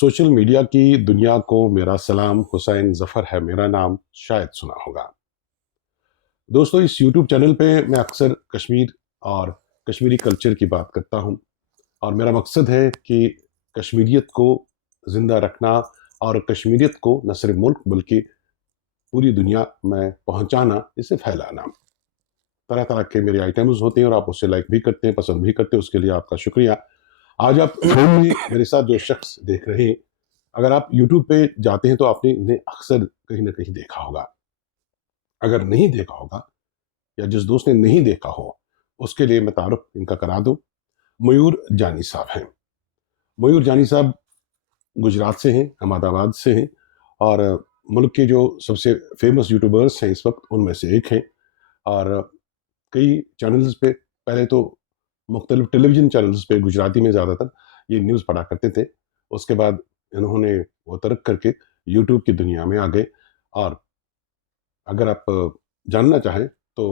Social media की दुनिया को मेरा सलाम। हुसैन जफर है मेरा नाम, शायद सुना होगा। दोस्तों, इस यूट्यूब चैनल पे मैं अक्सर कश्मीर और कश्मीरी कल्चर की बात करता हूँ और मेरा मकसद है कि कश्मीरियत को ज़िंदा रखना और कश्मीरियत को न सिर्फ मुल्क बल्कि पूरी दुनिया में पहुँचाना, इसे फैलाना। तरह तरह के मेरे आइटम्स होते हैं और आप उससे लाइक भी करते हैं, पसंद भी करते हैं, उसके लिए आपका शुक्रिया। आज आप फोन में मेरे साथ जो शख्स देख रहे हैं, अगर आप यूट्यूब पे जाते हैं तो आपने इन्हें अक्सर कहीं ना कहीं देखा होगा। अगर नहीं देखा होगा या जिस दोस्त ने नहीं देखा हो, उसके लिए मैं तारुफ इनका करा दूं। मयूर जानी साहब हैं। मयूर जानी साहब गुजरात से हैं, अहमदाबाद से हैं और मुल्क के जो सबसे फेमस यूट्यूबर्स हैं इस वक्त, उनमें से एक हैं। और कई चैनल्स पे, पहले तो मुख्तलिफ टेलीविज़न चैनल्स पे गुजराती में ज़्यादातर ये न्यूज़ पढ़ा करते थे। उसके बाद इन्होंने वो तर्क करके यूट्यूब की दुनिया में आ गए। और अगर आप जानना चाहें तो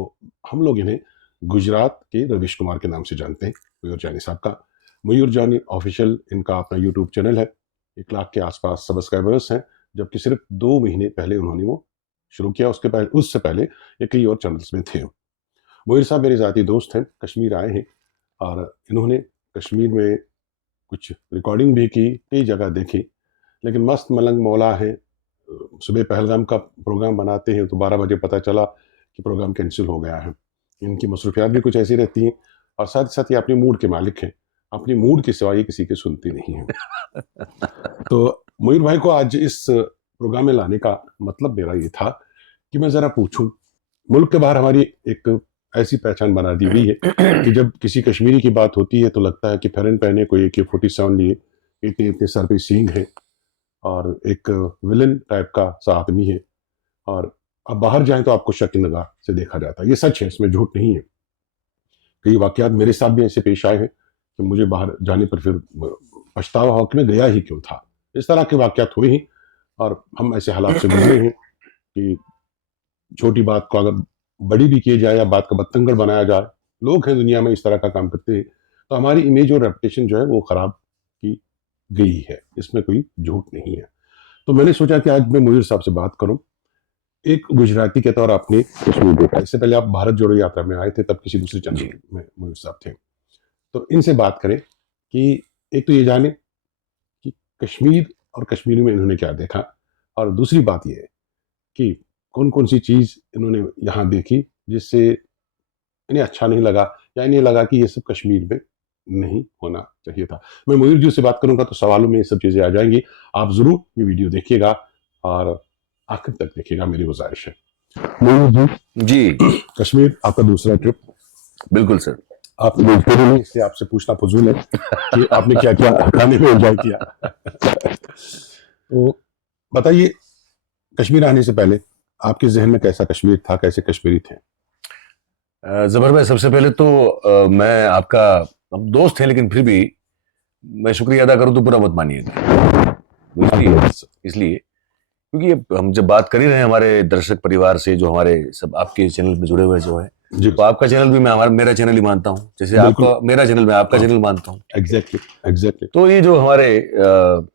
हम लोग इन्हें गुजरात के रवीश कुमार के नाम से जानते हैं, मयूर जानी साहब का। मयूर जानी ऑफिशियल इनका अपना यूट्यूब चैनल है। 1 लाख के आसपास सब्सक्राइबर्स हैं, जबकि सिर्फ 2 महीने पहले उन्होंने वो शुरू किया। उससे पहले ये कई और चैनल्स में थे। मयूर साहब मेरे ज़ाती दोस्त हैं, कश्मीर आए हैं और इन्होंने कश्मीर में कुछ रिकॉर्डिंग भी की, कई जगह देखी। लेकिन मस्त मलंग मौला है। सुबह पहलगाम का प्रोग्राम बनाते हैं तो 12 बजे पता चला कि प्रोग्राम कैंसिल हो गया है। इनकी मसरूफियात भी कुछ ऐसी रहती हैं और साथ ही साथ ये अपने मूड के मालिक हैं। अपनी मूड के सिवा ये किसी की सुनती नहीं है। तो मयूर भाई को आज इस प्रोग्राम में लाने का मतलब मेरा ये था कि मैं ज़रा पूछूं, मुल्क के बाहर हमारी एक ऐसी पहचान बना दी हुई है कि जब किसी कश्मीरी की बात होती है तो लगता है कि फेरन पहने कोई AK-47 लिए, इतने इतने सर पे सींग है और एक विलन टाइप का सा आदमी है। और अब बाहर जाएं तो आपको शक की निगाह से देखा जाता है। ये सच है, इसमें झूठ नहीं है। कई वाकयात मेरे साथ भी ऐसे पेश आए हैं कि मुझे बाहर जाने पर फिर पछतावा हो कि मैं गया ही क्यों था। इस तरह के वाकयात हुए हैं और हम ऐसे हालात से गुजरे हैं कि छोटी बात को अगर बड़ी भी की जाए या बात का बतंगड़ बनाया जाए, लोग हैं दुनिया में इस तरह का काम करते हैं, तो हमारी इमेज और रेपुटेशन जो है वो खराब की गई है। इसमें कोई झूठ नहीं है। तो मैंने सोचा कि आज मैं मयूर साहब से बात करूं। एक गुजराती के तौर आपने कश्मीर देखा, इससे पहले आप भारत जोड़ो यात्रा में आए थे, तब किसी दूसरे चैनल में मयूर साहब थे। तो इनसे बात करें कि एक तो ये जाने कि कश्मीर और कश्मीर में इन्होंने क्या देखा, और दूसरी बात ये है कि कौन कौन सी चीज़ इन्होंने यहाँ देखी जिससे इन्हें अच्छा नहीं लगा या इन्हें लगा कि ये सब कश्मीर में नहीं होना चाहिए था। मैं मयूर जी से बात करूंगा तो सवालों में ये सब चीज़ें आ जाएंगी। आप ज़रूर ये वीडियो देखिएगा और आखिर तक देखिएगा, मेरी गुजारिश है। मयूर जी, कश्मीर आपका दूसरा ट्रिप। बिल्कुल सर। आप वेजिटेरियन, इससे आपसे पूछना फजूल है कि आपने क्या क्या खाने में एंजॉय किया। तो बताइए, कश्मीर आने से पहले आपके जहन में कैसा कश्मीर था, कैसे कश्मीरी थे? जबर भाई, सबसे पहले तो मैं आपका, हम दोस्त हैं लेकिन फिर भी मैं शुक्रिया अदा करूं तो बुरा मत मानिएगा। इसलिए क्योंकि हम जब बात कर ही रहे हैं हमारे दर्शक परिवार से, जो हमारे सब आपके चैनल में जुड़े हुए जो है, तो आपका चैनल भी मैं मेरा चैनल ही मानता हूं, जैसे आपका मेरा चैनल, मैं आपका चैनल मानता हूं। एग्जैक्टली। तो ये जो हमारे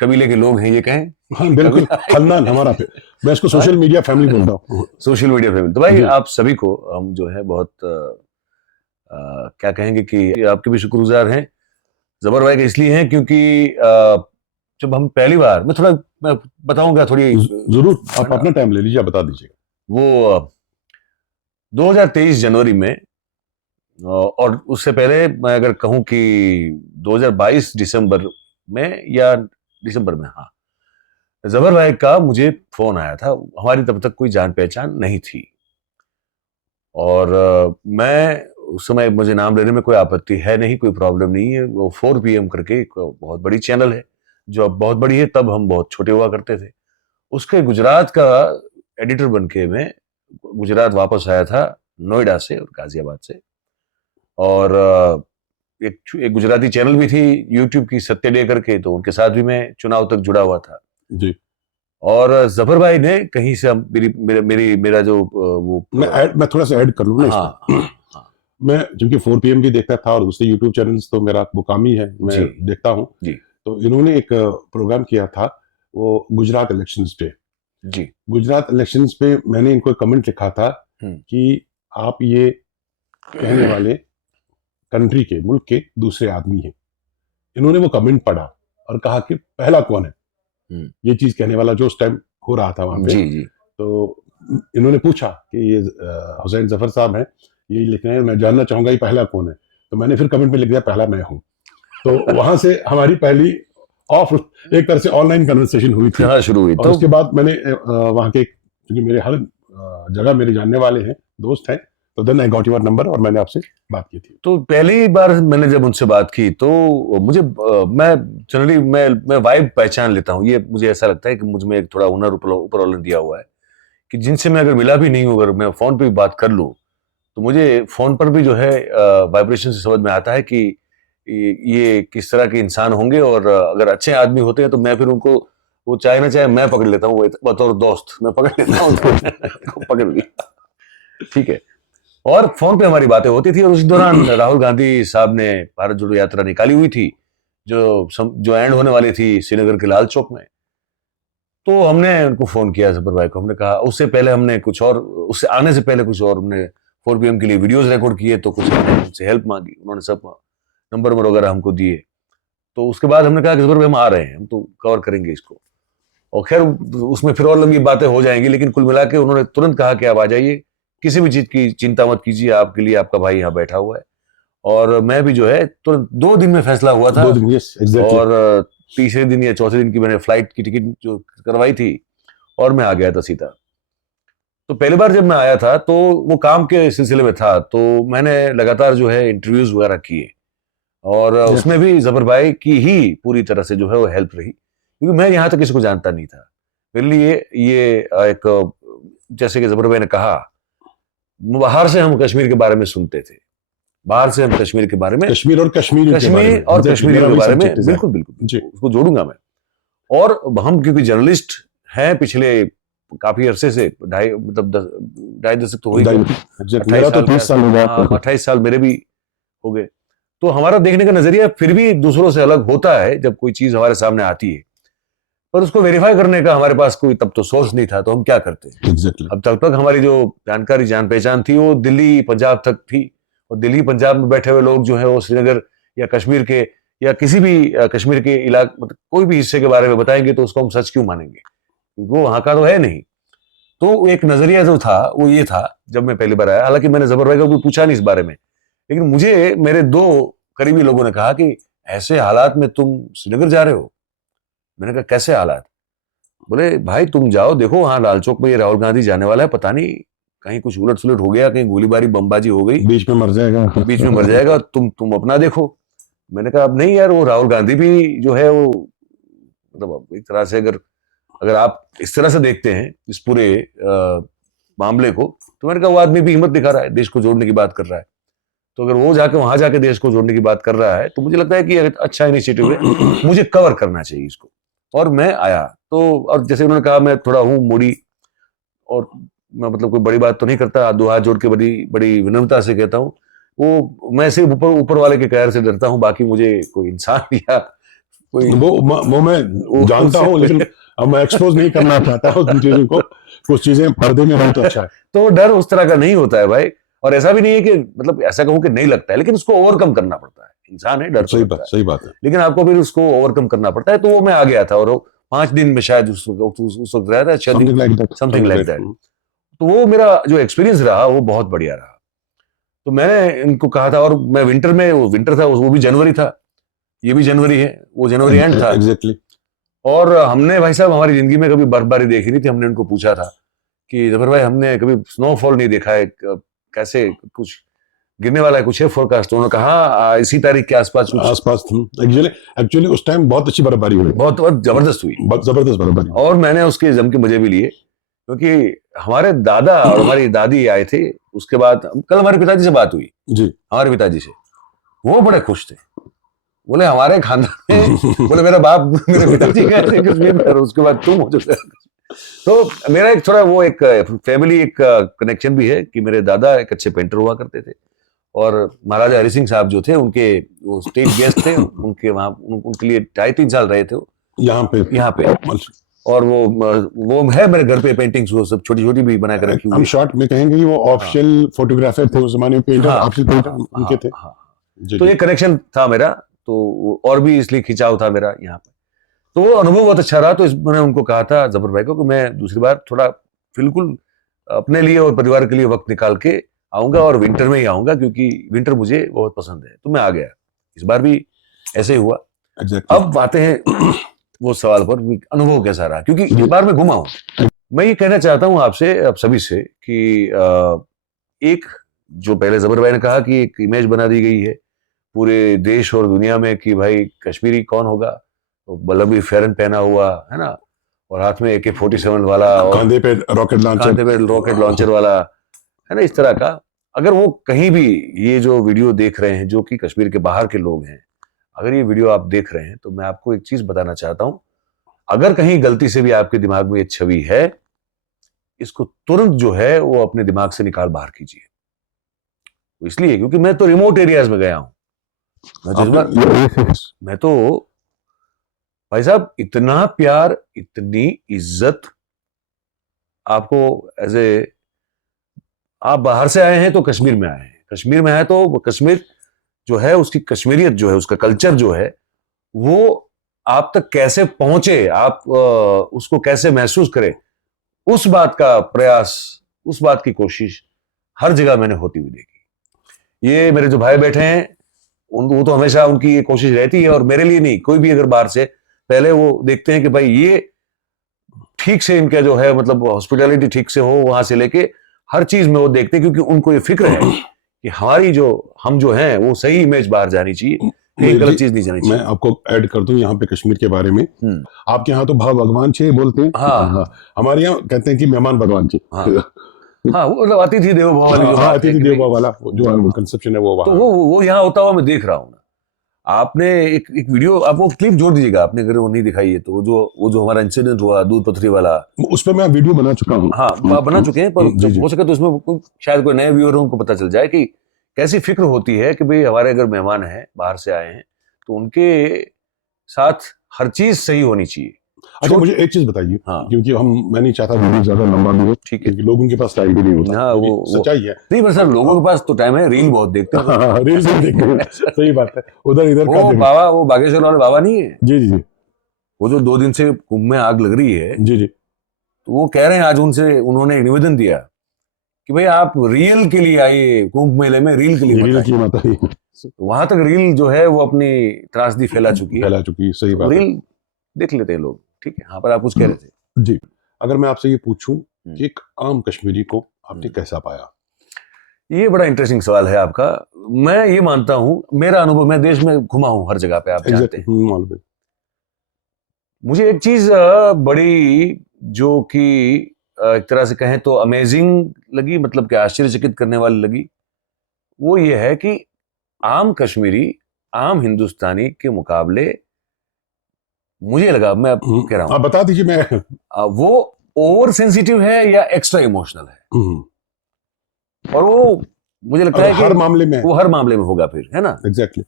कबीले के लोग हैं, ये कहें, हाँ बिल्कुल, खानदान हमारा पे, मैं इसको सोशल मीडिया फैमिली बोलता हूँ। Social media family. तो भाई आप सभी को हम जो है बहुत क्या कहेंगे कि आपके भी शुक्रगुजार हैं जबर भाई के, इसलिए हैं क्योंकि जब हम पहली बार, मैं बताऊंगा थोड़ी, जरूर आप अपना टाइम ले लीजिए, बता दीजिए। वो 2023 जनवरी में, और उससे पहले मैं अगर कहूं कि 2022 दिसंबर में या दिसंबर में, हाँ, जबर भाई का मुझे फोन आया था। हमारी तब तक कोई जान पहचान नहीं थी और मैं उस समय, मुझे नाम लेने में कोई आपत्ति है नहीं, कोई प्रॉब्लम नहीं है। वो 4 PM करके एक बहुत बड़ी चैनल है, जो अब बहुत बड़ी है, तब हम बहुत छोटे हुआ करते थे। उसके गुजरात का एडिटर बन के मैं गुजरात वापस आया था, नोएडा से और गाजियाबाद से। और एक गुजराती चैनल भी थी यूट्यूब की, सत्य डे करके, तो उनके साथ भी मैं चुनाव तक जुड़ा हुआ था जी। और जफर भाई ने कहीं से मेरा जो वो, मैं थोड़ा सा ऐड कर लूँ ना इसमें। हाँ। मैं क्योंकि 4 PM भी देखता था और दूसरे यूट्यूब चैनल्स तो मेरा वो काम ही है, मैं देखता हूँ। तो इन्होंने एक प्रोग्राम किया था, वो गुजरात इलेक्शंस पे। जी। गुजरात इलेक्शंस पे मैंने इनको एक कमेंट लिखा था कि आप ये कहने वाले कंट्री के, मुल्क के दूसरे आदमी हैं। इन्होंने वो कमेंट पढ़ा और कहा कि पहला कौन है ये चीज कहने वाला, जो उस टाइम हो रहा था वहां पे। जी जी। तो इन्होंने पूछा कि ये हुसैन जफर साहब हैं, ये लिख रहे हैं, मैं जानना चाहूंगा ये पहला कौन है। तो मैंने फिर कमेंट में लिख दिया पहला मैं हूँ। तो वहां से हमारी पहली ऑफ एक तरह से ऑनलाइन कन्वर्सेशन हुई थी। हाँ, शुरू हुई। और उसके बाद मैंने वहां के, क्योंकि मेरे हर जगह मेरे जानने वाले हैं, दोस्त हैं, तो then I got your number और मैंने आपसे बात की थी। तो पहली बार मैंने जब उनसे बात की तो मुझे मैं जनरली मैं वाइब पहचान लेता हूँ। ये मुझे ऐसा लगता है कि मुझ में एक थोड़ा हुनर ऊपर वाले ने दिया हुआ है कि जिनसे मैं अगर मिला भी नहीं हूँ, अगर मैं फोन पे भी बात कर लूँ, तो मुझे फोन पर भी जो है वाइब्रेशन से समझ में आता है कि ये किस तरह के इंसान होंगे। और अगर अच्छे आदमी होते हैं तो मैं फिर उनको, वो चाहे ना चाहे मैं पकड़ लेता हूँ, बतौर दोस्त मैं पकड़ लेता हूँ। तो पकड़ लिया, ठीक है। और फोन पे हमारी बातें होती थी। और उस दौरान राहुल गांधी साहब ने भारत जोड़ो यात्रा निकाली हुई थी, जो एंड होने वाली थी श्रीनगर के लाल चौक में। तो हमने उनको फोन किया, जफर भाई को। हमने कहा, उससे पहले हमने कुछ और, उससे आने से पहले कुछ और हमने 4 PM के लिए वीडियोस रिकॉर्ड किए, तो कुछ हमने उनसे हेल्प मांगी, उन्होंने सब नंबर वगैरह हमको दिए। तो उसके बाद हमने कहा कि जफर भाई हम आ रहे हैं, हम तो कवर करेंगे इसको। और खैर उसमें फिर और लंबी बातें हो जाएंगी, लेकिन कुल मिला के उन्होंने तुरंत कहा कि आप आ जाइए, किसी भी चीज की चिंता मत कीजिए, आपके लिए आपका भाई यहाँ बैठा हुआ है। और मैं भी जो है तुरंत 2 दिन में फैसला हुआ था। 2 दिन, यस एग्जैक्टली। और तीसरे दिन या चौथे दिन की मैंने फ्लाइट की टिकट जो करवाई थी और मैं आ गया था सीधा। तो पहली बार जब मैं आया था तो वो काम के सिलसिले में था, तो मैंने लगातार जो है इंटरव्यूज वगैरह किए। और उसमें भी जफर भाई की ही पूरी तरह से जो है वो हेल्प रही, क्योंकि मैं यहाँ तक किसी को जानता नहीं था। मेरे लिए ये एक, जैसे कि जफर भाई ने कहा, बाहर से हम कश्मीर के बारे में सुनते थे, बाहर से हम कश्मीर के बारे में, कश्मीर और कश्मीरियों के बारे में बिल्कुल बिल्कुल उसको जोड़ूंगा मैं। और हम क्योंकि जर्नलिस्ट हैं पिछले काफी अरसे से, ढाई दशक तो हो ही गए, 28 साल मेरे भी हो गए। तो हमारा देखने का नजरिया फिर भी दूसरों से अलग होता है जब कोई चीज हमारे सामने आती है, पर उसको वेरीफाई करने का हमारे पास कोई तब तो सोर्स नहीं था, तो हम क्या करते हैं। अब तब तक हमारी जो जानकारी, जान पहचान थी वो दिल्ली पंजाब तक थी। और दिल्ली पंजाब में बैठे हुए लोग जो है वो श्रीनगर या कश्मीर के या किसी भी कश्मीर के इलाके, मतलब कोई भी हिस्से के बारे में बताएंगे तो उसको हम सच क्यों मानेंगे, क्योंकि वो वहां का तो है नहीं। तो एक नजरिया जो था वो ये था जब मैं पहली बार आया। हालांकि मैंने जबर भाई को कोई पूछा नहीं इस बारे में, लेकिन मुझे मेरे 2 करीबी लोगों ने कहा कि ऐसे हालात में तुम श्रीनगर जा रहे हो। मैंने कहा कैसे हालात? बोले भाई तुम जाओ, देखो वहां लाल चौक में ये राहुल गांधी जाने वाला है, पता नहीं कहीं कुछ उलट सुलट हो गया, कहीं गोलीबारी बमबाजी हो गई, बीच में मर जाएगा, तुम अपना देखो। मैंने कहा अब नहीं यार, वो राहुल गांधी भी जो है वो, मतलब एक तरह से अगर आप इस तरह से देखते हैं इस पूरे मामले को, तो मैंने कहा वो आदमी भी हिम्मत दिखा रहा है, देश को जोड़ने की बात कर रहा है। तो अगर वो जाके वहां जाके देश को जोड़ने की बात कर रहा है तो मुझे लगता है कि अच्छा इनिशिएटिव है, मुझे कवर करना चाहिए इसको। और मैं आया तो, और जैसे उन्होंने कहा, मैं थोड़ा हूँ मूडी, और मैं मतलब कोई बड़ी बात तो नहीं करता, 2 हाथ जोड़ के बड़ी बड़ी विनम्रता से कहता हूँ, वो मैं सिर्फ ऊपर वाले के कहर से डरता हूँ, बाकी मुझे कोई इंसान या कोई वो मैं जानता हूँ, लेकिन अब मैं एक्सपोज नहीं करना चाहता उन चीजों को, कुछ चीजें पर्दे में हो तो अच्छा है। तो डर उस तरह का नहीं होता है भाई, और ऐसा भी नहीं है कि मतलब ऐसा कहूं कि नहीं लगता है, लेकिन उसको ओवरकम करना पड़ता है। इंसान है, डर सही बात है, लेकिन आपको फिर उसको ओवरकम करना पड़ता है। तो वो मैं आ गया था, और 5 दिन में शायद उस वक्त रहा था, समथिंग लाइक दैट। तो वो मेरा जो एक्सपीरियंस रहा वो बहुत बढ़िया रहा। तो मैंने इनको कहा था, और मैं विंटर में, वो विंटर था, वो भी जनवरी था, ये भी जनवरी है, वो जनवरी एंड था एग्जैक्टली। और हमने भाई साहब हमारी जिंदगी में कभी बर्फबारी देखी नहीं थी। हमने उनको पूछा था कि जफर भाई हमने कभी स्नोफॉल नहीं देखा है, कैसे कुछ गिरने वाला है, कुछ है फोरकास्ट? उन्होंने कहा इसी तारीख के आसपास एक्चुअली उस टाइम बहुत अच्छी बर्फबारी हुई, बहुत जबरदस्त हुई, बहुत जबरदस्त बर्फबारी। और मैंने उसके जम के मजे भी लिए, क्योंकि हमारे दादा और हमारी दादी आए थे। उसके बाद कल हमारे पिताजी से बात हुई जी, हमारे पिताजी से, वो बड़े खुश थे। बोले हमारे खानदान में बोले मेरा बाप मेरे पिताजी गए थे कश्मीर में, उसके बाद तुम हो जाते। तो मेरा एक थोड़ा वो एक फैमिली एक कनेक्शन भी है कि मेरे दादा एक अच्छे पेंटर हुआ करते थे, और महाराजा हरि सिंह साहब जो थे उनके वो स्टेट गेस्ट थे, उनके वहाँ उनके लिए 2.5-3 साल रहे थे यहाँ पे और वो है मेरे घर पे पेंटिंग्स, वो सब छोटी छोटी भी बना कर रखी हुई हम है। शॉर्ट में कहेंगे कि वो ऑफिशियल फोटोग्राफर थे उस जमाने में, पेंटर ऑफिशियल पेंटर उनके थे। जी, तो जी। ये कनेक्शन था मेरा, तो और भी इसलिए खिंचाव था मेरा यहाँ पे। तो वो अनुभव बहुत अच्छा रहा। तो मैंने उनको कहा था जफर भाई को कि मैं दूसरी बार थोड़ा बिल्कुल अपने लिए और परिवार के लिए वक्त निकाल के आऊंगा, और विंटर में ही आऊंगा क्योंकि विंटर मुझे बहुत पसंद है। तो मैं आ गया, इस बार भी ऐसे ही हुआ। Exactly. अब आते हैं वो सवाल पर भी, अनुभव कैसा रहा, क्योंकि इस बार मैं घुमा हूं। मैं ये कहना चाहता हूं आपसे, आप सभी से, कि एक जो पहले जबर भाई ने कहा कि एक इमेज बना दी गई है पूरे देश और दुनिया में कि भाई कश्मीरी कौन होगा, तो बल्लभी फेरन पहना हुआ है ना, और हाथ में AK-47 वाला, और कांधे पे रॉकेट लॉन्चर वाला, है ना, इस तरह का। अगर वो कहीं भी ये जो वीडियो देख रहे हैं, जो कि कश्मीर के बाहर के लोग हैं, अगर ये वीडियो आप देख रहे हैं, तो मैं आपको एक चीज बताना चाहता हूं, अगर कहीं गलती से भी आपके दिमाग में ये छवि है, इसको तुरंत जो है वो अपने दिमाग से निकाल बाहर कीजिए। इसलिए क्योंकि मैं तो रिमोट एरियाज में गया हूं, मैं तो भाई साहब, इतना प्यार, इतनी इज्जत आपको एज ए, आप बाहर से आए हैं तो कश्मीर में आए हैं, कश्मीर में आए तो कश्मीर जो है उसकी कश्मीरियत जो है, उसका कल्चर जो है, वो आप तक कैसे पहुंचे, आप उसको कैसे महसूस करें, उस बात का प्रयास, उस बात की कोशिश हर जगह मैंने होती हुई देखी। ये मेरे जो भाई बैठे हैं, वो तो हमेशा उनकी ये कोशिश रहती है, और मेरे लिए नहीं, कोई भी अगर बाहर से, पहले वो देखते हैं कि भाई ये ठीक से इनका जो है, मतलब हॉस्पिटैलिटी ठीक से हो, वहां से लेके हर चीज में वो देखते हैं, क्योंकि उनको ये फिक्र है कि हमारी जो, हम जो हैं वो सही इमेज बाहर जानी चाहिए, कहीं गलत चीज नहीं जानी चाहिए। मैं आपको ऐड कर दूं यहाँ पे कश्मीर के बारे में। आपके यहाँ तो भाव भगवान छे बोलते हैं, हाँ, हमारे यहाँ कहते हैं कि मेहमान भगवान छे। हाँ, वो अतिथि देवो भव वाली जो बात है, अतिथि देवो भव वाला जो कंसेप्शन है वो वहाँ। तो वो यहाँ होता हुआ मैं देख रहा हूँ ना। आपने एक वीडियो, आप वो क्लिप जोड़ दीजिएगा, आपने अगर वो नहीं दिखाई है तो, वो जो हमारा इंसिडेंट हुआ दूध पथरी वाला, उस पर मैं वीडियो बना चुका हूँ। हाँ, बना चुके हैं, पर जब हो सके तो उसमें शायद कोई नए व्यूअर उनको पता चल जाए कि कैसी फिक्र होती है कि भाई हमारे अगर मेहमान हैं, बाहर से आए हैं, तो उनके साथ हर चीज सही होनी चाहिए। अच्छा, मुझे एक चीज बताइए, क्योंकि मैं नहीं चाहता वीडियो ज्यादा लंबा भी हो, ठीक है, लोगों के पास टाइम भी नहीं होता। हाँ, वो सच्चाई है। नहीं, पर सर लोगों के पास तो टाइम है, रील बहुत देखते हैं। रील देखते हैं, सही बात है। उधर इधर वो बाबा, वो बागेश्वर वाले बाबा नहीं है? जी जी जी। वो जो 2 दिन से कुंभ में आग लग रही है, जी जी, तो वो कह रहे हैं, आज उन्होंने एक निवेदन दिया कि भाई आप रियल के लिए आइए कुंभ मेले में, रील के लिए मत आइए। वहां तक रील जो है वो अपनी त्रासदी फैला चुकी है। सही बात है। रील देख लेते हैं लोग, ठीक है। हाँ, पर आप कुछ कह रहे थे। जी, अगर मैं आपसे ये पूछूं कि एक आम कश्मीरी को आपने कैसा पाया? ये बड़ा इंटरेस्टिंग सवाल है आपका। मैं ये मानता हूं, मेरा अनुभव, मैं देश में घुमा हूं हर जगह पे, आप जानते हैं। मुझे एक चीज बड़ी, जो कि एक तरह से कहें तो अमेजिंग लगी, मतलब कि आश्चर्यचकित करने वाली लगी, वो ये है कि आम कश्मीरी आम हिंदुस्तानी के मुकाबले, मुझे लगा, मैं कह रहा हूं, आप बता दीजिए, मैं वो ओवर सेंसिटिव है या एक्स्ट्रा इमोशनल है। और वो मुझे लगता है कि हर मामले में, वो हर मामले में होगा फिर, है ना। एग्जैक्टली।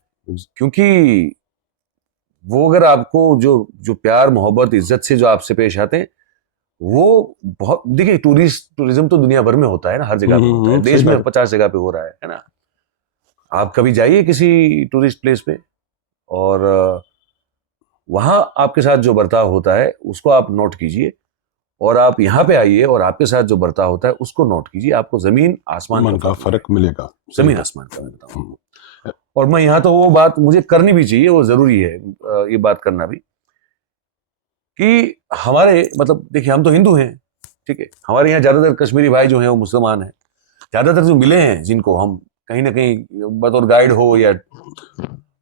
क्योंकि वो अगर आपको जो प्यार, मोहब्बत, इज्जत से जो आपसे पेश आते हैं, वो बहुत, देखिए टूरिज्म तो दुनिया भर में होता है ना, हर जगह पे होता है, देश में 50 जगह पे हो रहा है ना। आप कभी जाइए किसी टूरिस्ट प्लेस पे, और वहां आपके साथ जो बर्ताव होता है उसको आप नोट कीजिए, और आप यहाँ पे आइए और आपके साथ जो बर्ताव होता है उसको नोट कीजिए, आपको जमीन आसमान का फर्क मिलेगा, जमीन आसमान का, मैं बताऊं। और मैं यहाँ तो वो बात मुझे करनी भी चाहिए, वो जरूरी है ये बात करना भी, कि हमारे, मतलब देखिए, हम तो हिंदू हैं, ठीक है, हमारे यहाँ ज्यादातर कश्मीरी भाई जो हैं वो मुसलमान हैं, ज्यादातर जो मिले हैं, जिनको हम कहीं ना कहीं बतौर गाइड हो या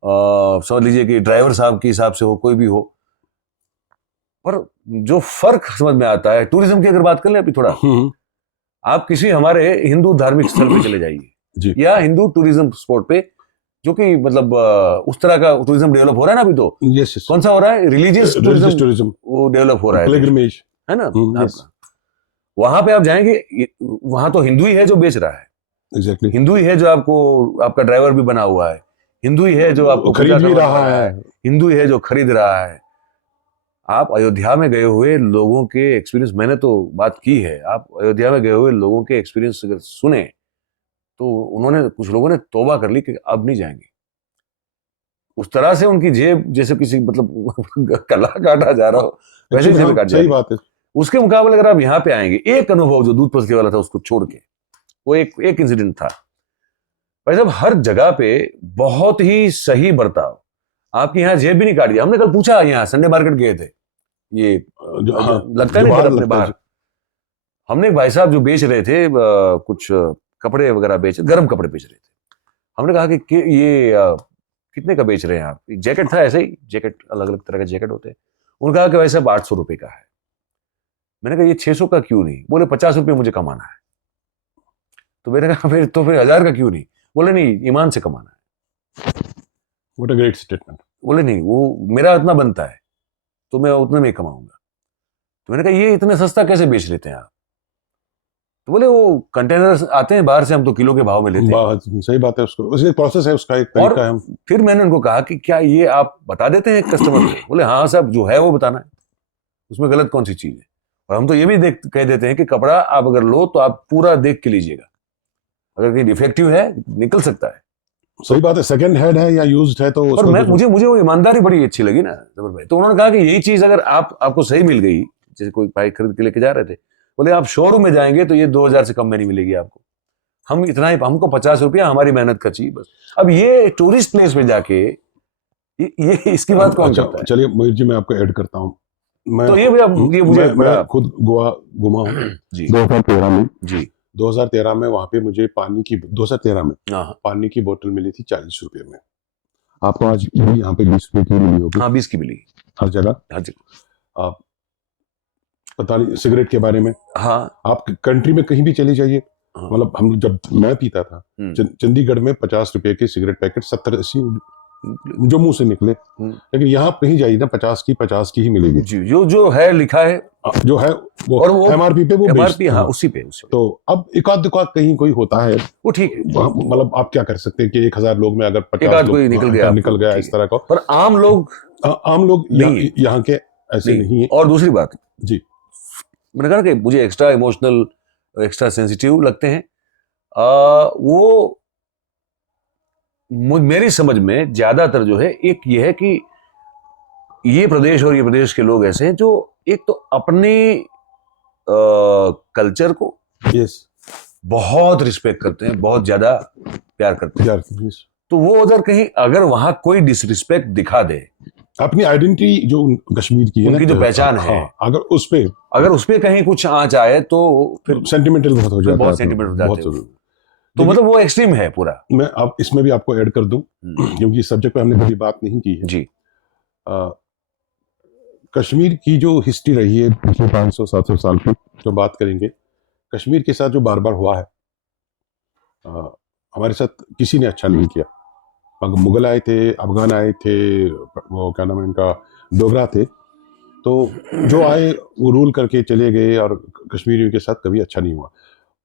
समझ लीजिए कि ड्राइवर साहब के हिसाब से हो, कोई भी हो, पर जो फर्क समझ में आता है, टूरिज्म की अगर बात कर लें अभी थोड़ा, आप किसी हमारे हिंदू धार्मिक स्थल पे चले जाइए, या हिंदू टूरिज्म स्पॉट पे, जो कि मतलब उस तरह का टूरिज्म डेवलप हो रहा है ना अभी तो। कौन सा हो रहा है? रिलीजियस टूरिज्म वो डेवलप हो रहा है, पिलग्रिमेज, है ना। वहां पे आप जाएंगे, वहां तो हिंदू ही है जो बेच रहा है, एग्जैक्टली। हिंदू ही है जो आपको आपका ड्राइवर भी बना हुआ है, हिंदू ही है जो आपको खरीद पूजा भी करवा रहा है। हिंदू ही है जो खरीद रहा है। आप अयोध्या में गए हुए लोगों के एक्सपीरियंस, मैंने तो बात की है, आप अयोध्या में गए हुए लोगों के एक्सपीरियंस अगर सुने तो उन्होंने, कुछ लोगों ने तौबा कर ली कि अब नहीं जाएंगे। उस तरह से उनकी जेब जैसे किसी मतलब गला काटा जा रहा हो वैसे ही जेब काट जा सही रही। बात है। उसके मुकाबले अगर आप यहाँ पे आएंगे, एक अनुभव जो दूध पसली वाला था उसको छोड़ के, वो एक इंसिडेंट था भाई साहब, हर जगह पे बहुत ही सही बर्ताव। आपके यहाँ जेब भी नहीं काट दिया। हमने कल पूछा, यहाँ संडे मार्केट गए थे, ये लगता है नहीं अपने बाहर, हमने एक भाई साहब जो बेच रहे थे कुछ कपड़े वगैरह गर्म कपड़े बेच रहे थे। हमने कहा कि ये कितने का बेच रहे हैं आप? जैकेट था, ऐसे ही जैकेट, अलग अलग तरह के जैकेट होते हैं। उन्होंने कहा कि भाई साहब 800 रुपए का है। मैंने कहा ये 600 का क्यों नहीं? बोले 50 रुपये मुझे कमाना है। तो मैंने कहा फिर 1000 का क्यों नहीं? बोले नहीं, ईमान से कमाना है। What a great statement. बोले नहीं, वो मेरा इतना बनता है तो मैं उतने में कमाऊंगा। तो मैंने कहा ये इतने सस्ता कैसे बेच लेते हैं आप? तो बोले वो कंटेनर आते हैं बाहर से, हम तो किलो के भाव में लेते हैं। सही बात है, उसको उसका प्रोसेस है, उसका एक तरीका है। फिर मैंने उनको कहा कि क्या ये आप बता देते हैं कस्टमर को? बोले हाँ साहब, जो है वो बताना है, उसमें गलत कौन सी चीज है। और हम तो ये भी कह देते हैं कि कपड़ा आप अगर लो तो आप पूरा देख के लीजिएगा, अगर कहीं डिफेक्टिव है निकल सकता है। सही बात है, सेकंड हैंड है या यूज्ड है तो पर मुझे वो ईमानदारी बड़ी अच्छी लगी ना जबर भाई। तो उन्होंने कहा कि यही चीज अगर आपको सही मिल गई, जैसे कोई बाइक खरीद के लेके जा रहे थे, बोले आप शोरूम में जाएंगे तो ये 2000 से कम में नहीं मिलेगी आपको। हम इतना ही, हमको 50 रुपया हमारी मेहनत का चाहिए बस। अब ये टूरिस्ट प्लेस में जाके ये इसकी बात कौन करता है? चलिए मोहित जी, मैं आपको ऐड करता हूँ। तो ये मुझे मैं खुद गोवा घुमा हूँ जी 2013 में। जी 2013 में वहां पे मुझे 2013 में पानी की बोतल मिली थी 40 रुपए में। आपको आज यहाँ पे 20 रुपए की मिली होगी। हाँ 20 की मिली हर जगह। आप पता नहीं सिगरेट के बारे में, हाँ आप कंट्री में कहीं भी चली जाइए, मतलब हम जब मैं पीता था चंडीगढ़ में 50 रुपए के सिगरेट पैकेट 70-80 जो मुंह से निकले, लेकिन यहाँ कहीं जाइए ना 50 की ही मिलेगी। जो है लिखा है, जो है वो MRP पे, वो MRP हाँ उसी पे। तो अब एक आध दुकान कहीं कोई होता है वो ठीक है, मतलब आप क्या कर सकते हैं कि 1000 लोग में अगर 50 लोग निकल गया इस तरह का। पर आम लोग यहाँ के ऐसे नहीं है। और दूसरी बात जी, मैंने कहा कि मुझे एक्स्ट्रा इमोशनल, एक्स्ट्रा सेंसिटिव लगते हैं। वो मेरी समझ में ज्यादातर जो है, एक ये है कि ये प्रदेश और ये प्रदेश के लोग ऐसे हैं जो एक तो अपने कल्चर को बहुत रिस्पेक्ट करते हैं, बहुत ज्यादा प्यार करते हैं। तो वो उधर कहीं अगर वहां कोई डिसरिस्पेक्ट दिखा दे, अपनी आइडेंटिटी जो कश्मीर की है, उनकी जो पहचान है, अगर उस पे कहीं कुछ आंच आए तो फिर सेंटिमेंटल बहुत हो जाता है, बहुत सेंटिमेंटल हो जाते हैं। तो मतलब वो एक्सट्रीम है पूरा। मैं अब इसमें भी आपको ऐड कर दूं, क्योंकि इस सब्जेक्ट पे हमने कभी बात नहीं की है जी। कश्मीर की जो हिस्ट्री रही है पिछले 500-700 साल की जो बात करेंगे, कश्मीर के साथ जो बार बार हुआ है, हमारे साथ किसी ने अच्छा नहीं किया। मुगल आए थे, अफगान आए थे, वो क्या नाम है इनका, डोगरा थे, तो जो आए वो रूल करके चले गए और कश्मीरियों के साथ कभी अच्छा नहीं हुआ।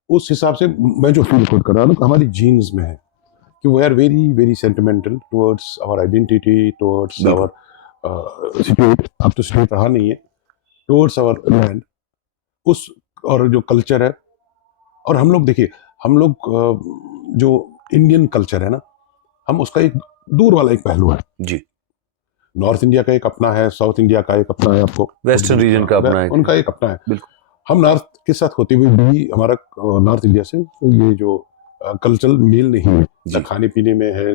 उस हिसाब से मैं जो फील खुद कर रहा हूँ हमारी जीन्स में है कि we are very very sentimental towards our identity, towards our state, अब तो स्टेट रहा नहीं है, टुवर्ड्स आवर लैंड, उस और जो कल्चर है। और हम लोग देखिए, हम लोग जो इंडियन कल्चर है ना, हम उसका एक दूर वाला एक पहलू है जी। नॉर्थ इंडिया का एक अपना है, साउथ इंडिया का एक अपना है, आपको वेस्टर्न रीजन का अपना है, उनका एक अपना है। बिल्कुल। हम नॉर्थ के साथ होते हुए भी हमारा नॉर्थ इंडिया से ये जो कल्चरल मेल नहीं है, ना खाने पीने में है,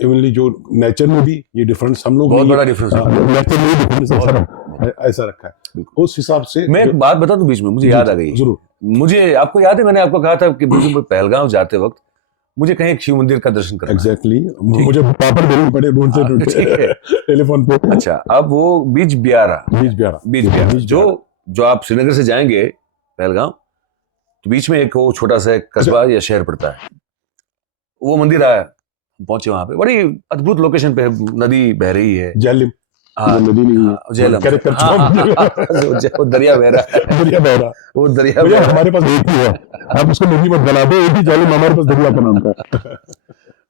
इवनली जो नेचर में भी ये डिफरेंस हम लोग बहुत बड़ा डिफरेंस ऐसा रखा है। उस हिसाब से मैं एक बात बता दूं बीच में, मुझे याद आ गई। जरूर। मुझे आपको याद है, मैंने आपको कहा था कि पहलगाम जाते वक्त मुझे कहीं एक शिव मंदिर का दर्शन करना। एग्जैक्टली, मुझे पापड़ देने पड़े ढूंढते टेलीफोन पे। अच्छा, अब वो बीच बियारा जो आप श्रीनगर से जाएंगे पहलगाम, तो बीच में एक वो छोटा सा कस्बा या शहर पड़ता है, वो मंदिर आया, पहुंचे वहां पे, बड़ी अद्भुत लोकेशन पे है, नदी बह रही है, झेलम। हाँ, जो नदी नहीं है, झेलम, कैरेक्टर वो दरिया बह रहा है, दरिया बह रहा। वो दरिया भैया बह रहा हमारे पास एक ही है, आप उसको नदी मत बना दो, एक ही जालिम हमारे पास दरिया का नाम का।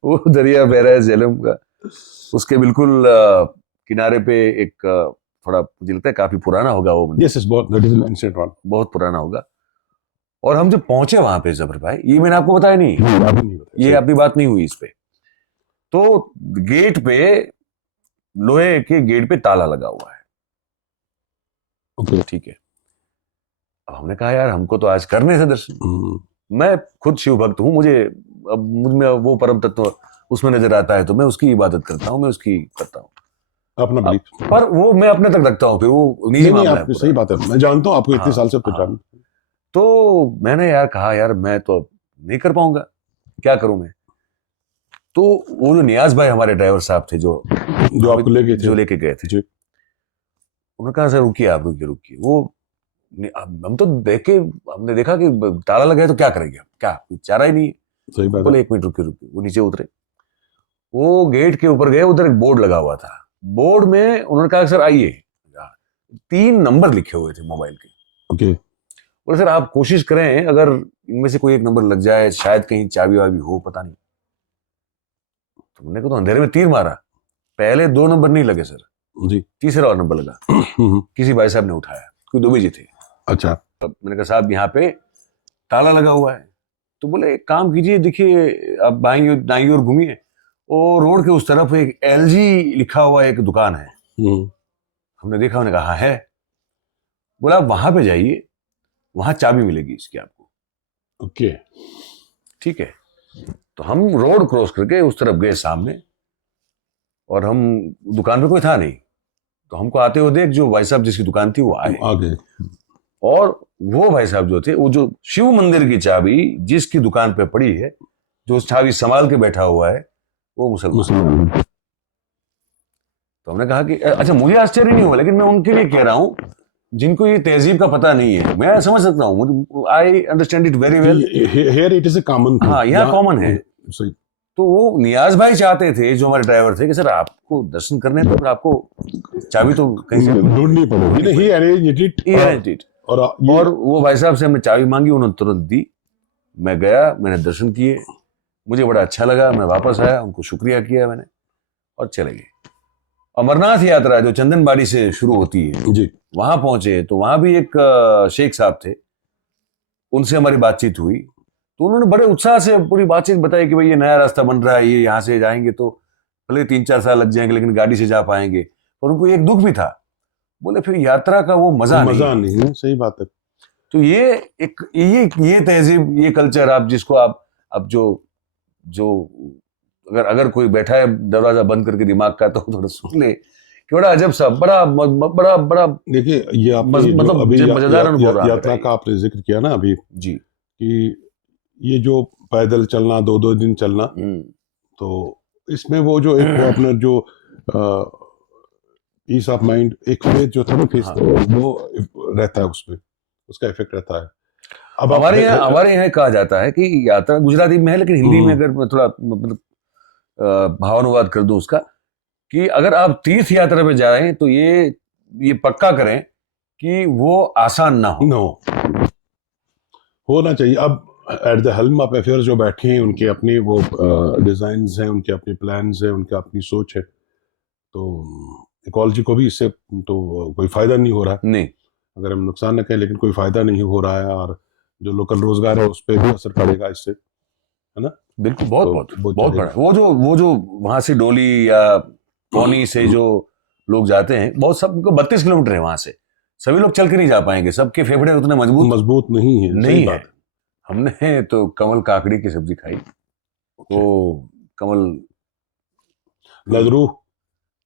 वो दरिया बह रहा है झेलम का। उसके बिल्कुल किनारे पे एक थोड़ा मुझे लगता है काफी पुराना होगा वो मंदिर, यस यस, बहुत that is an ancient one. बहुत पुराना होगा। और हम जब पहुंचे वहां पे जफर भाई, ये मैंने आपको बताया नहीं, अभी नहीं बताया, ये सही। अभी बात नहीं हुई इस पे। तो गेट पे, लोहे के गेट पे ताला लगा हुआ है, ओके। ठीक है। अब हमने कहा यार हमको तो आज करने से दर्शन, मैं खुद शिव भक्त हूँ, मुझे अब मुझ में वो परम तत्व उसमें नजर आता है तो मैं उसकी इबादत करता हूँ, मैं उसकी करता हूँ। अपना बिलीफ, पर वो मैं अपने तक रखता हूँ, फिर वो निजी नहीं मामला है आप पूरा। सही बात है, मैं जानता हूँ आपको इतने हाँ, साल से हाँ। पहचान। तो मैंने यार कहा यार मैं तो अब नहीं कर पाऊंगा, क्या करूं मैं। तो वो जो नियाज भाई हमारे ड्राइवर साहब थे, जो आपको लेके थे, जो लेके गए थे, जी। उन्होंने कहा सर रुकिए, आप रुकिए रुकिए। वो हम तो देख के, हमने देखा कि ताला लगा है तो क्या करेंगे, क्या कोई चारा ही नहीं है। सही बात बोले है। 1 मिनट रुकिए रुकिए। वो नीचे उतरे, वो गेट के ऊपर गए, उधर एक बोर्ड लगा हुआ था। बोर्ड में उन्होंने कहा सर आइए, 3 नंबर लिखे हुए थे मोबाइल के। ओके। बोले सर आप कोशिश करें, अगर इनमें से कोई एक नंबर लग जाए, शायद कहीं चाबी वाबी हो, पता नहीं। तो हमने कहा तो अंधेरे में तीर मारा, पहले 2 नंबर नहीं लगे सर, जी। तीसरा और नंबर लगा। किसी भाई साहब ने उठाया, कोई दुबई जी थे। अच्छा। अब मैंने कहा साहब यहाँ पे ताला लगा हुआ है। तो बोले एक काम कीजिए, देखिए आप दाईं ओर घूमिए, और रोड के उस तरफ एक LG लिखा हुआ एक दुकान है। हमने देखा, हमने कहा हाँ है। बोला आप वहां पे जाइए, वहां चाबी मिलेगी इसकी आपको। ओके। ठीक है। तो हम रोड क्रॉस करके उस तरफ गए सामने, और हम, दुकान पे कोई था नहीं, तो हमको आते हुए देख जो भाई साहब जिसकी दुकान थी वो आए, आगे। और वो भाई साहब जो थे, वो जो शिव मंदिर की चाबी जिसकी दुकान पे पड़ी है, जो उस चाबी संभाल के बैठा हुआ है, वो मुसलमान। तो हमने कहा कि अच्छा मुझे आश्चर्य नहीं हुआ, लेकिन मैं उनके लिए कह रहा हूँ जिनको ये तहजीब का पता नहीं है, मैं समझ सकता हूँ, I understand it very well. Here it is a common thing. हाँ, यहाँ कॉमन है। सही। तो वो नियाज भाई चाहते थे, जो हमारे ड्राइवर थे, कि सर आपको दर्शन करने तो आपको चाबी तो कहीं से ढूंढनी पड़ेगी। ही अरेंज्ड इट। और वो भाई साहब से हमने चाबी मांगी, उन्होंने तुरंत दी। मैं गया, मैंने दर्शन किए, मुझे बड़ा अच्छा लगा। मैं वापस आया, उनको शुक्रिया किया मैंने, और चले गए। अमरनाथ यात्रा जो चंदनबाड़ी से शुरू होती है जी, वहां पहुंचे, तो वहां भी एक शेख साहब थे, उनसे हमारी बातचीत हुई। तो उन्होंने बड़े उत्साह से पूरी बातचीत बताई कि भाई ये नया रास्ता बन रहा है, ये यहाँ से जाएंगे तो भले 3-4 साल लग जाएंगे, लेकिन गाड़ी से जा पाएंगे। और उनको एक दुख भी था, बोले फिर यात्रा का वो मजा नहीं है। सही बात है। तो ये तहजीब, ये कल्चर, आप जिसको आप अब जो अगर कोई बैठा है दरवाजा बंद करके दिमाग का, तो थोड़ा सुन ले कि बड़ा अजब सा, बड़ा बड़ा बड़ा, देखिए ये आपने मतलब अभी मजेदार अनुभव रहा यात्रा का आपने जिक्र किया ना अभी जी, कि ये जो पैदल चलना, 2-2 दिन चलना, तो इसमें वो जो एक वो अपना जो पीस ऑफ माइंड, एक फेथ जो था ना, फेथ वो रहता है, उसमें उसका इफेक्ट रहता है। अब हमारे यहाँ कहा जाता है कि यात्रा, गुजराती में है लेकिन हिंदी में अगर मैं थोड़ा मतलब भावानुवाद कर दूं उसका, कि अगर आप तीर्थ यात्रा पे जा रहे हैं तो ये पक्का करें कि वो आसान ना हो। होना चाहिए। अब at the helm of affairs जो बैठे हैं, उनके अपने वो डिजाइन्स हैं, उनके अपने प्लान्स हैं, उनकी अपनी सोच है, तो इकोलॉजी को भी इससे तो कोई फायदा नहीं हो रहा है। नहीं, अगर हम नुकसान न कहें, लेकिन कोई फायदा नहीं हो रहा है, और जो लोकल रोजगार है उस पर भी असर पड़ेगा इससे, है ना। बिल्कुल, बहुत बड़ा। वो जो वहां से डोली या पौनी से जो लोग जाते हैं, बहुत, सबको 32 किलोमीटर है वहां से, सभी लोग चल के नहीं जा पाएंगे, सबके फेफड़े उतने मजबूत नहीं है। हमने तो कमल काकड़ी की सब्जी खाई, वो कमल नजरू,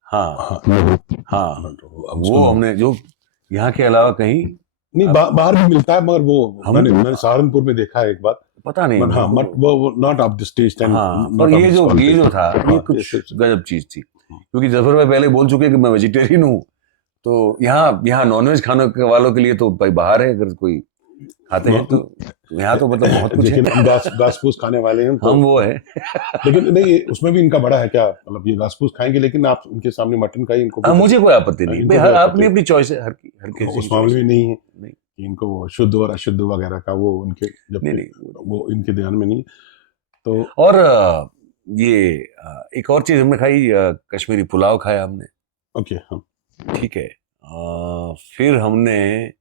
हाँ, वो हमने, जो यहाँ के अलावा कहीं नहीं, बाहर भी मिलता है, मगर वो मैंने सहारनपुर में देखा है एक बार, पता नहीं, हाँ, वो नॉट ऑफ दिस टेस्ट। पर ये जो था, ये कुछ गजब चीज थी। क्योंकि जफर भाई पहले बोल चुके कि मैं वेजिटेरियन हूँ, तो यहाँ नॉनवेज खाने वालों के लिए तो भाई बाहर है, अगर कोई खाते हैं तो यहाँ तो मतलब बहुत कुछ लेकिन है। हम घास फूस खाने वाले हैं तो हम वो है। लेकिन नहीं, उसमें भी इनका बड़ा है क्या, मतलब ये घास फूस खाएंगे लेकिन आप उनके सामने मटन खाइए, इनको हाँ, कोई मुझे कोई आपत्ति नहीं, इनको भाई कोई आपत्ति अपनी अपनी चॉइस है, हर किसी की उस मामले चॉइस में है। नहीं है नहीं कि इनको वो शुद्ध और अशुद्ध वगैरह का वो उनके नहीं जब नहीं। वो इनके ध्यान में नहीं। तो और ये एक और चीज हमने खाई, कश्मीरी पुलाव खाया हमने। ओके, हाँ ठीक है। फिर हमने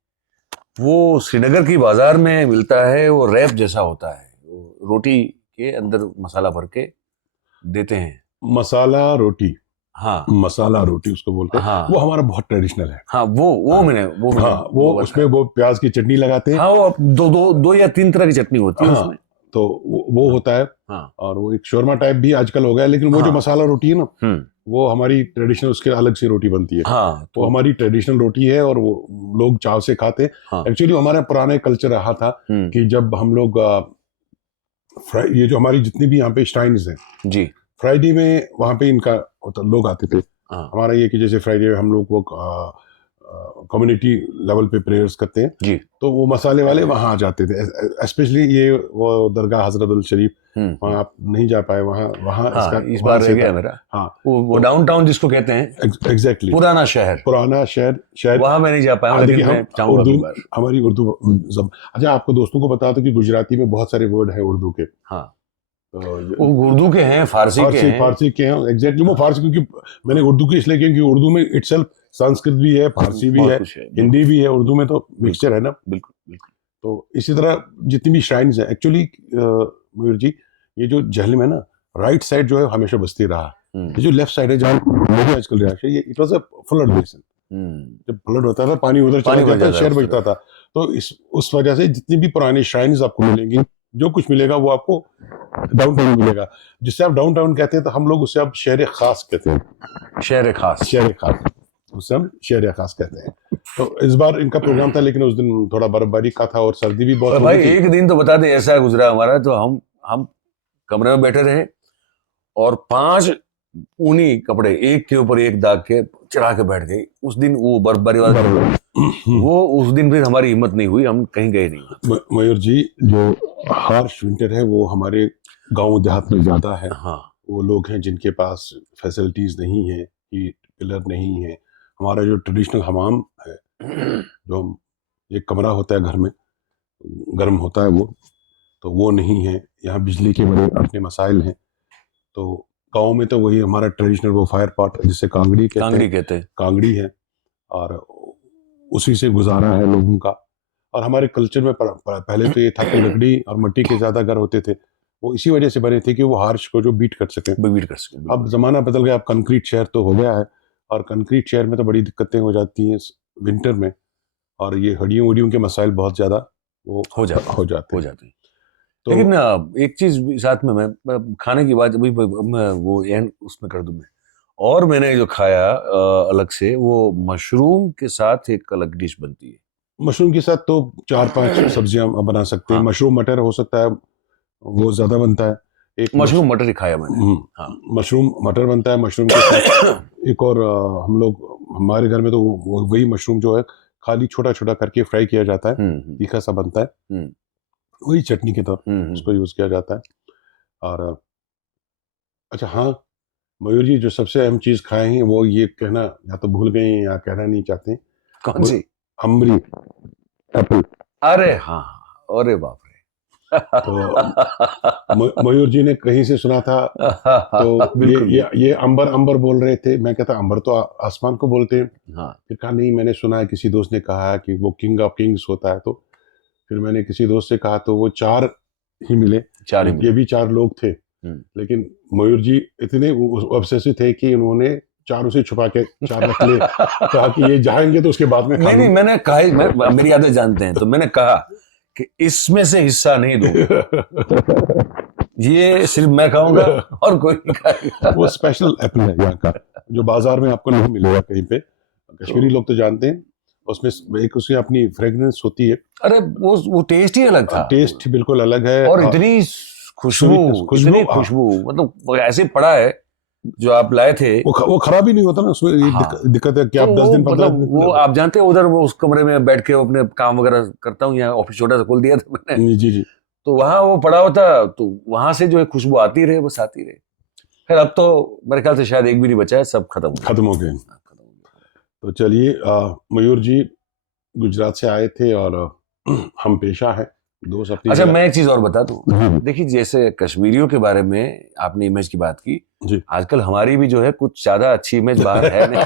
वो श्रीनगर की बाजार में मिलता है, वो रैप जैसा होता है, वो रोटी के अंदर मसाला भर के देते हैं। मसाला रोटी, हाँ मसाला रोटी उसको बोलते हैं, वो हाँ हमारा बहुत ट्रेडिशनल है। हाँ, वो हाँ मैंने हाँ, वो दो बार उसमें खाया। वो प्याज की चटनी लगाते हैं। हाँ, वो दो या तीन तरह की चटनी होती है हाँ, उसमें। तो वो हाँ होता है। हाँ और वो एक शोरमा टाइप भी आजकल हो गया है, लेकिन वो जो हाँ। मसाला रोटी है ना, हम्म। वो हमारी ट्रेडिशनल, उसके अलग से रोटी बनती है। हाँ वो तो हमारी ट्रेडिशनल रोटी है और वो लोग चाव से खाते हैं। हाँ। एक्चुअली हमारा पुराना पुराने कल्चर रहा था कि जब हम लोग ये जो हमारी जितनी भी यहाँ पे श्राइन्स हैं, जी फ्राइडे में वहाँ पे इनका लोग आते थे। हाँ हमारा ये कि जैसे फ्राइडे में हम लोग वो कम्युनिटी लेवल पे प्रेयर्स करते हैं, जी। तो वो मसाले वाले वहाँ आ जाते थे। स्पेशली ये वो दरगाह हजरत शरीफ, वहाँ आप नहीं जा पाए, वहाँ वहाँ हाँ, इसका इस वहाँ बार रह से गया था। मेरा। हाँ, वो तो डाउनटाउन जिसको कहते हैं, एग्जैक्टली पुराना शहर, पुराना शहर वहां मैं नहीं जा पाया हूँ, देखिए लेकिन हम मैं चाहूंगा उर्दू, अगली बार। हमारी उर्दू अच्छा, आपको दोस्तों को बता दो कि गुजराती में बहुत सारे वर्ड हैं उर्दू के। हाँ, तो वो उर्दू के हैं, फारसी के हैं। फारसी के हैं, एग्जैक्टली वो फारसी, क्योंकि मैंने उर्दू की इसलिए क्योंकि उर्दू में इटसेल्फ संस्कृत भी है, फारसी भी बहुत है, कुछ है, हिंदी भी है, उर्दू में तो मिक्सचर है ना। बिल्कुल बिल्कुल। तो इसी तरह जितनी भी श्राइन्स हैं, एक्चुअली मयूर जी, ये जो जहलम है ना, राइट साइड जो है हमेशा बस्ती रहा। ये जो लेफ्ट साइड है जहाँ लोग आजकल रहा है, ये it was a flood basin. जब फ्लड होता था पानी उधर चला पानी जाता, शहर उस बचता था। तो इस उस वजह से जितनी भी पुरानी श्राइन्स आपको मिलेंगी, जो कुछ मिलेगा वो आपको डाउन टाउन मिलेगा। जिससे आप डाउन टाउन कहते हैं, तो हम लोग उससे अब शहर खास कहते हैं। शहर खास। शहर खास, उससे हम शहर खास कहते हैं। तो इस बार इनका प्रोग्राम था, लेकिन उस दिन थोड़ा बर्फबारी का था और सर्दी भी बहुत और हो भाई गई थी। एक दिन तो बता दे ऐसा गुजरा हमारा, तो हम कमरे में बैठे रहे और 5 ऊनी कपड़े एक के ऊपर एक दाग के चढ़ा के बैठ गए उस दिन, वो बर्फबारी वाला वो उस दिन फिर हमारी हिम्मत नहीं हुई, हम कहीं गए नहीं। मयूर जी, जो हार्श विंटर है वो हमारे गांव देहात में ज्यादा है। हाँ वो लोग हैं जिनके पास फैसिलिटीज नहीं है, हीट पिलर नहीं है। हमारा जो ट्रेडिशनल हमाम है, जो हम एक कमरा होता है घर में, गर्म होता है वो, तो वो नहीं है। यहाँ बिजली के बड़े अपने मसाइल हैं। तो गांव में तो वही हमारा ट्रेडिशनल वो फायर पॉट जिसे कांगड़ी कांगड़ी कहते कहते हैं। हैं, कांगड़ी है, और उसी से गुजारा है लोगों का। और हमारे कल्चर में पहले तो ये था कि लकड़ी और मिट्टी के ज्यादा घर होते थे। वो इसी वजह से बने थे कि वो हार्श को जो बीट कर सके। बीट कर सके। अब जमाना बदल गया, अब कंक्रीट शहर तो हो गया है, और कंक्रीट शहर में तो बड़ी दिक्कतें हो जाती हैं विंटर में, और ये हड्डियों वड्डियों के मसाइल बहुत ज्यादा वो हो जाते हैं। तो लेकिन एक चीज साथ में मैं खाने की बात अभी मैं वो एंड उसमें कर दूं मैं। और मैंने जो खाया अलग से, वो मशरूम के साथ एक अलग डिश बनती है। मशरूम के साथ तो 4-5 सब्जियां बना सकते हैं। हाँ। मशरूम मटर हो सकता है, वो ज्यादा बनता है। एक मशरूम मटर ही खाया मैंने। हाँ। मशरूम मटर बनता है मशरूम के साथ। एक और हम लोग, हमारे घर में तो वही मशरूम जो है खाली छोटा छोटा करके फ्राई किया जाता है, तीखा सा बनता है, वही चटनी के तौर उसको यूज किया जाता है। और अच्छा हाँ मयूर जी, जो सबसे अहम चीज खाए हैं वो ये कहना या तो भूल गए हैं या कहना नहीं चाहते। कौन सी? अमरी, एप्पल। अरे हाँ, अरे बाप रे। तो मयूर जी ने कहीं से सुना था, तो बिल्कुल ये अंबर अंबर बोल रहे थे। मैं कहता अंबर तो आसमान को बोलते हैं। हाँ। फिर कहा नहीं, मैंने सुना है, किसी दोस्त ने कहा कि वो किंग ऑफ किंग्स होता है। तो फिर मैंने किसी दोस्त से कहा, तो वो 4 ही मिले। 4 ही ये भी 4 लोग थे, लेकिन मयूर जी इतने ऑब्सेसिव थे कि उन्होंने 4 उसे छुपा के 4 रख ले। कहा कि ये जाएंगे तो उसके बाद में नहीं, मैंने कहा, मेरी आदत जानते हैं, तो मैंने कहा कि इसमें से हिस्सा नहीं दूंगा, ये सिर्फ मैं खाऊंगा और कोई नहीं खाएगा। वो स्पेशल एप्पल है यहाँ का, जो बाजार में आपको नहीं मिलेगा कहीं पे। कश्मीरी लोग तो जानते हैं, उसमें एक उसकी अपनी फ्रेग्रेंस होती है। अरे वो टेस्ट ही अलग था। टेस्ट बिल्कुल अलग है, और इतनी खुशबू, खुशबू, मतलब ऐसे पड़ा है जो आप लाए थे, वो खराब ही नहीं होता ना उसमें, ये हाँ। दिक्कत है कि आप तो 10 दिन 15 मतलब दिन वो आप जानते हैं, उधर वो उस कमरे में बैठ के अपने काम वगैरह करता हूँ, यहाँ ऑफिस छोटा सा खोल दिया था मैंने, जी जी। तो वहां वो पड़ा होता, तो वहां से जो है खुशबू आती रहे, बस आती रहे। खैर अब तो मेरे ख्याल से शायद एक भी नहीं बचा है, सब खत्म हो गया। खत्म हो गए। हाँ, खत्म हो गया। तो चलिए, मयूर जी गुजरात से आए थे और हम पेशा है, दोस्त अपनी अच्छा, जगह। मैं एक चीज और बता दूं, जी देखिए जैसे कश्मीरियों के बारे में आपने इमेज की बात की, जी। आजकल हमारी भी जो है कुछ ज्यादा अच्छी इमेज बाहर है नहीं।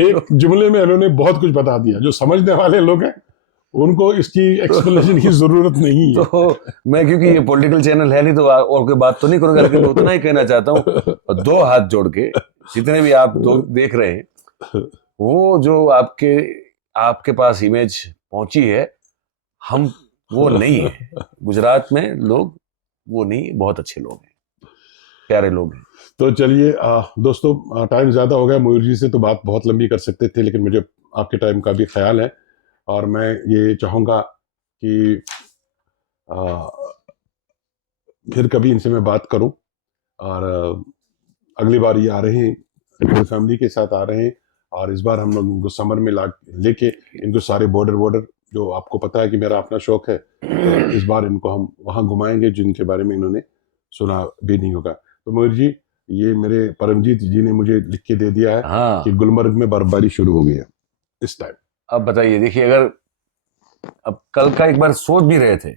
एक जुमले में इन्होंने बहुत कुछ बता दिया, जो समझने वाले लोग हैं उनको इसकी एक्सप्लेनेशन की जरूरत नहीं है। तो मैं, क्योंकि ये पॉलिटिकल चैनल है नहीं, तो और कोई बात तो नहीं करूंगा, लेकिन मैं उतना ही कहना चाहता हूँ, और दो हाथ जोड़ के, जितने भी आप देख रहे हैं, वो जो आपके आपके पास इमेज पहुंची है, हम वो नहीं है। गुजरात में लोग वो नहीं, बहुत अच्छे लोग हैं, प्यारे लोग हैं। तो चलिए दोस्तों, टाइम ज़्यादा हो गया, मयूर जी से तो बात बहुत लंबी कर सकते थे, लेकिन मुझे आपके टाइम का भी ख्याल है और मैं ये चाहूँगा कि आ, फिर कभी इनसे मैं बात करूं। और अगली बार ये आ रहे हैं, पूरी फैमिली के साथ आ रहे हैं, और इस बार हम लोग इनको समर में लेके इनको सारे बॉर्डर जो आपको पता है कि मेरा अपना शौक है, तो इस बार इनको हम वहाँ घुमाएंगे जिनके बारे में इन्होंने सुना भी नहीं होगा। तो मयूर जी, ये मेरे परमजीत जी ने मुझे लिख के दे दिया है हाँ, कि गुलमर्ग में बर्फबारी शुरू हो गई है इस टाइम। अब बताइए, देखिए अगर अब कल का एक बार सोच भी रहे थे,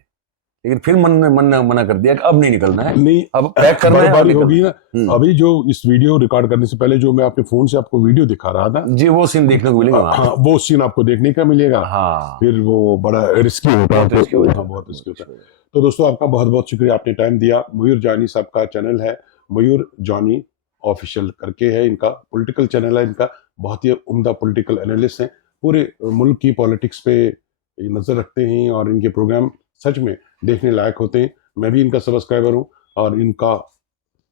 लेकिन फिर मन ने मना कर दिया कि अब नहीं निकलना है, नहीं, अब पैक करना है, अब बर्फबारी निकलना होगी है। ना। अभी जो इस वीडियो रिकॉर्ड करने से पहले जो मैं आपके फोन से आपको वीडियो दिखा रहा था, जी, वो सीन देखने को मिलेंगे वहां हाँ, वो सीन आपको देखने का मिलेगा। हाँ, फिर वो बड़ा रिस्की होता है, बहुत रिस्की हो हाँ, जाएगा, बहुत रिस्की होता है। तो दोस्तों, आपका बहुत बहुत शुक्रिया, आपने टाइम दिया। मयूर जानी साहब का चैनल है, मयूर जानी ऑफिशियल करके है इनका, पॉलिटिकल चैनल है इनका, बहुत ही उम्दा पॉलिटिकल एनालिस्ट हैं, पूरे मुल्क की पॉलिटिक्स पे नज़र रखते हैं और इनके प्रोग्राम सच में देखने लायक होते हैं। मैं भी इनका सब्सक्राइबर हूँ, और इनका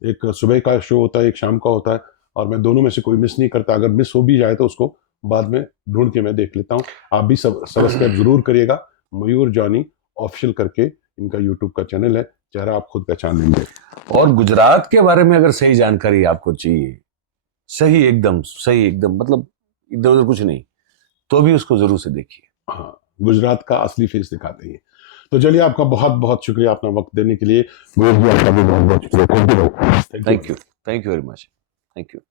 एक सुबह का शो होता है, एक शाम का होता है, और मैं दोनों में से कोई मिस नहीं करता। अगर मिस हो भी जाए तो उसको बाद में ढूंढ के मैं देख लेता हूँ। आप भी सब्सक्राइब जरूर करिएगा, मयूर जानी ऑफिशियल करके इनका यूट्यूब का चैनल है, चेहरा आप खुद पहचान लेंगे। और गुजरात के बारे में अगर सही जानकारी आपको चाहिए, सही एकदम, मतलब इधर उधर कुछ नहीं, तो भी उसको जरूर से देखिए। हाँ, गुजरात का असली फेस दिखाते हैं। तो चलिए, आपका बहुत बहुत शुक्रिया अपना वक्त देने के लिए। आपका भी बहुत बहुत शुक्रिया। Thank you very much, thank you.